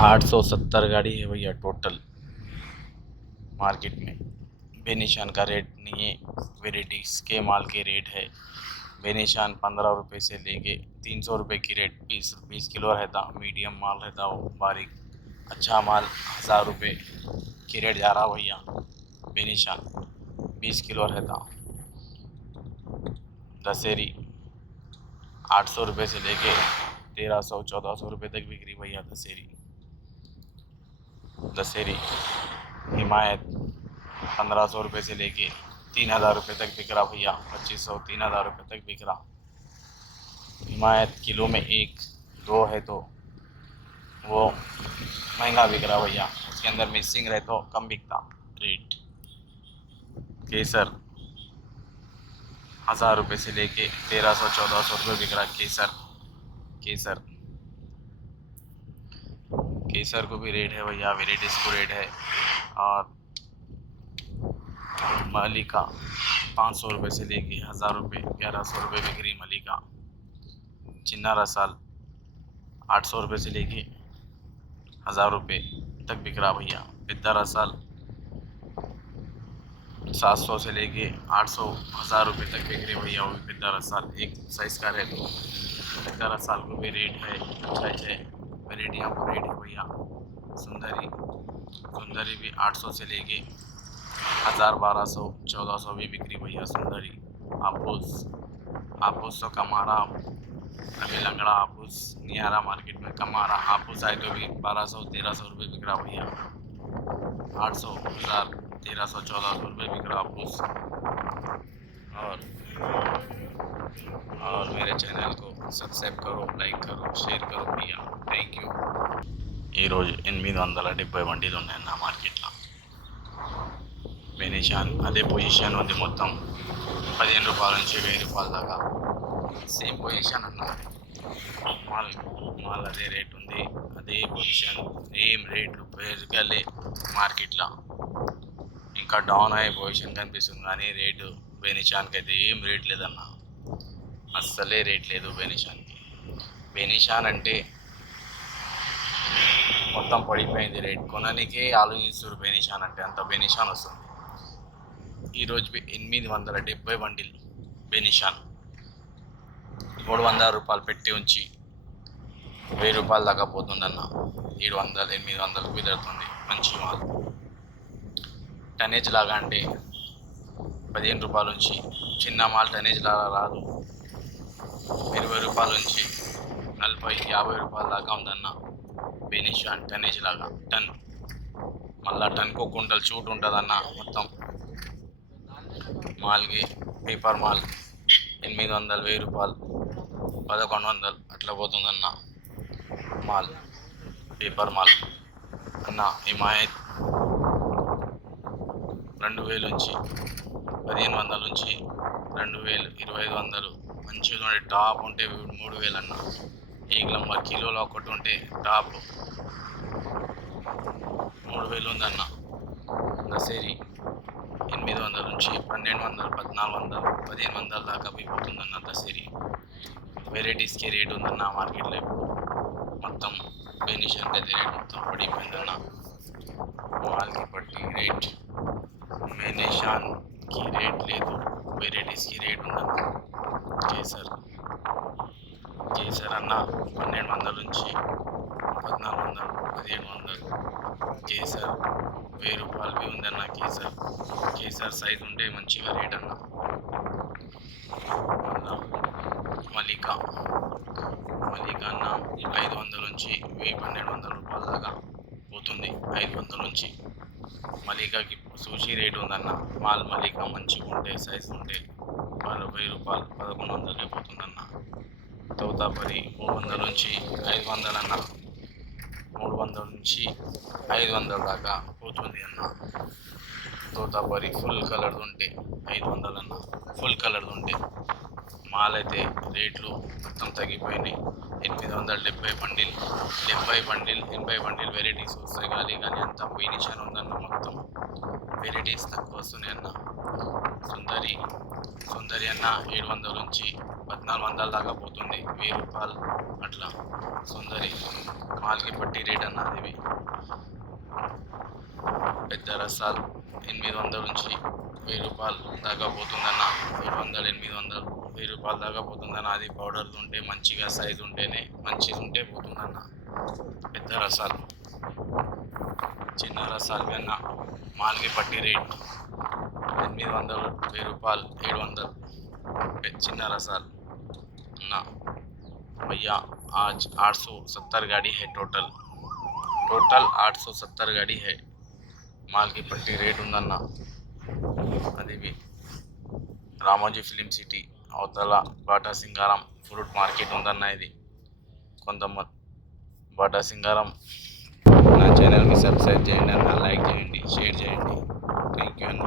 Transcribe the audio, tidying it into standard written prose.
870 गाड़ी है भैया टोटल मार्केट में। बेनिशान का रेट नहीं है, वेराइटीज़ के माल के रेट है। बेनिशान 15 रुपये से लेके 300 रुपये की रेट 20 किलो रहता। मीडियम माल रहता वो बारीक, अच्छा माल 1000 रुपये की रेट जा रहा भैया। बेनिशान 20 किलो रहता। दशहरी 800 रुपये से लेके 1300-1400 रुपये तक बिक्री भैया। दशहरी हिमायत 1500 रुपये से लेके 3000 रुपये तक बिक रहा भैया। 2500-3000 रुपये तक बिक रहा। हिमायत किलो में 1-2 है तो वो महंगा बिक रहा भैया, उसके अंदर मिक्सिंग रहे तो कम बिकता रेट। केसर 1000 रुपये से लेके 1300-1400 रुपये बिक रहा। केसर को भी रेट है भैया, वेराइटीज़ को रेट है। और मलिका 500 रुपये से लेके 1000 रुपये 1100 रुपये बिक्री मलिका। चिन्ना रसाल 800 रुपये से लेके 1000 रुपये तक बिक रहा भैया। पिद्दा रसाल 700 से लेके 800-1000 रुपये तक बिक रही भैया। वो भी पिद्दा रसाल एक साइज़ का रेट। पिद्दा रसाल को भी रेट है, अच्छा वेराइटियाँ को रेट है भैया। सुंदरी भी 800 से लेके 1000, 1200-1400 भी बिक्री भैया सुंदरी। आपूस तो कमारा अभी लंगड़ा आपूस निहारा मार्केट में कमारा आपूस आए तो भी 1200-1300 रुपये बिक रहा भैया। 800, 1000, 1300-1400 रुपये बिक रहा आपूस। और मेरे चैनल को सब्सक्రైబ్ करो, लाइक करो, షేర్ करो भैया। Thank you. ఈరోజు 870 బండిలు ఉన్నాయి నా మార్కెట్లో। బెనిషాన్ అదే పొజిషన్ ఉంది, మొత్తం 15 రూపాయల నుంచి 1000 రూపాయల దాకా సేమ్ పొజిషన్ అన్నది। మాల్ అదే రేట్ ఉంది, అదే పొజిషన్, సేమ్ రేట్లు పెరగలే మార్కెట్లో। ఇంకా డౌన్ అయ్యే పొజిషన్ కనిపిస్తుంది కానీ రేటు బెనిషాన్కి అయితే ఏం రేట్ లేదన్న, అస్సలే రేట్ లేదు బెనిషాన్కి। బెనిషాన్ అంటే మొత్తం పడిపోయింది రేట్, కొనడానికే ఆలోచిస్తారు బెనిషాన్ అంటే, అంత బెనిషాన్ వస్తుంది। ఈరోజు 870 బండిల్ బెనిషాన్ 300 రూపాయలు పెట్టి ఉంచి 1000 రూపాయల దాకా పోతుందన్న। 700-800 కుదురుతుంది మంచి మాల్। టనేజ్ లాగా అంటే 15 రూపాయల నుంచి చిన్న మాల్ టనేజ్ లాగా రాదు, 20 రూపాయల నుంచి 40-50 రూపాయల దాకా ఉందన్న బెనిషాన్ టనేజ్ లాగా। టన్ మళ్ళా టన్కు కుంటలు షూట్ ఉంటుందన్న। మొత్తం మాల్కి పేపర్ మాల్ 800, 1000 రూపాయలు, 1100 అట్లా పోతుందన్న మాల్, పేపర్ మాల్ అన్న। హిమాయత్ 2000 నుంచి 1500 నుంచి 2000, 2500 మంచిగా ఉండే టాప్ ఉంటే 3000 అన్న। 1 నంబర్ కిలోలో ఒకటి ఉంటే టాప్ 3000 ఉందన్న। దశేరి 800 నుంచి 1200, 1400, 1500 దాకా పోతుందన్న దశేరి। వెరైటీస్కి రేట్ ఉందన్న మార్కెట్లో ఇప్పుడు మొత్తం। బెనిషాన్కి అయితే రేట్ మొత్తం పడిపోయిందన్న, మాల్కి బట్టి రేట్। బెనిషాన్కి రేట్ లేదు, వెరైటీస్కి రేట్ ఉందన్న। కేసర్ అన్న 1200 నుంచి 1400, 1500 కేసర్ 1000 రూపాయలవి ఉందన్న। కేసర్ సైజు ఉంటే మంచిగా రేట్ అన్న। మలికా అన్న 500 నుంచి 1200 రూపాయల దాకా పోతుంది। 500 నుంచి మలికాకి సూచి రేట్ ఉందన్న। మాల్ మలికా మంచిగా ఉంటే సైజు ఉంటే 1000 రూపాయలు 1100 పోతుందన్న। తోతాపరి 300 నుంచి 500 అన్న, 300 నుంచి 500 దాకా పోతుంది అన్న। తోతాపరి ఫుల్ కలర్ది ఉంటే 500 అన్న, ఫుల్ కలర్ది ఉంటే మాల్ అయితే రేట్లు మొత్తం తగ్గిపోయినాయి. 870 బండిల్ 80 బండిల్ వెరైటీస్ వస్తాయి కానీ అంత పోయినిషన్ ఉందన్న. మొత్తం వెరైటీస్ తక్కువ వస్తున్నాయి అన్న. సుందరి అన్న 700 నుంచి 1400 దాకా పోతుంది. 1000 రూపాయలు అట్లా సుందరి మాల్కి పట్టి రేట్ అన్న. అది పెద్ద రసాలు 800 నుంచి 1000 రూపాయలు దాకా పోతుందన్న. 700 800 1000 రూపాయల దాకా పోతుందన్న. అది పౌడర్లు ఉంటే మంచిగా సైజు ఉంటేనే మంచిది ఉంటే పోతుందన్న. పెద్ద రసాలు చిన్న రసాలు అన్న మాల్కి పట్టి రేట్ 800 1000 రూపాయలు 700 చిన్న रसाल ना भैया। आज 870 गाड़ी है टोटल 870 गाड़ी है। माल की पट्टी रेट ఉందన్న. అది రామోజీ ఫిలిం సిటీ అవతల బాటా సింగారం ఫ్రూట్ మార్కెట్ ఉందన్న. ఇది కొంతమంది బాటా సింగారం. నా ఛానల్కి సబ్స్క్రైబ్ చేయండి అన్న, లైక్ చేయండి, షేర్ చేయండి. థ్యాంక్ యూ అన్న.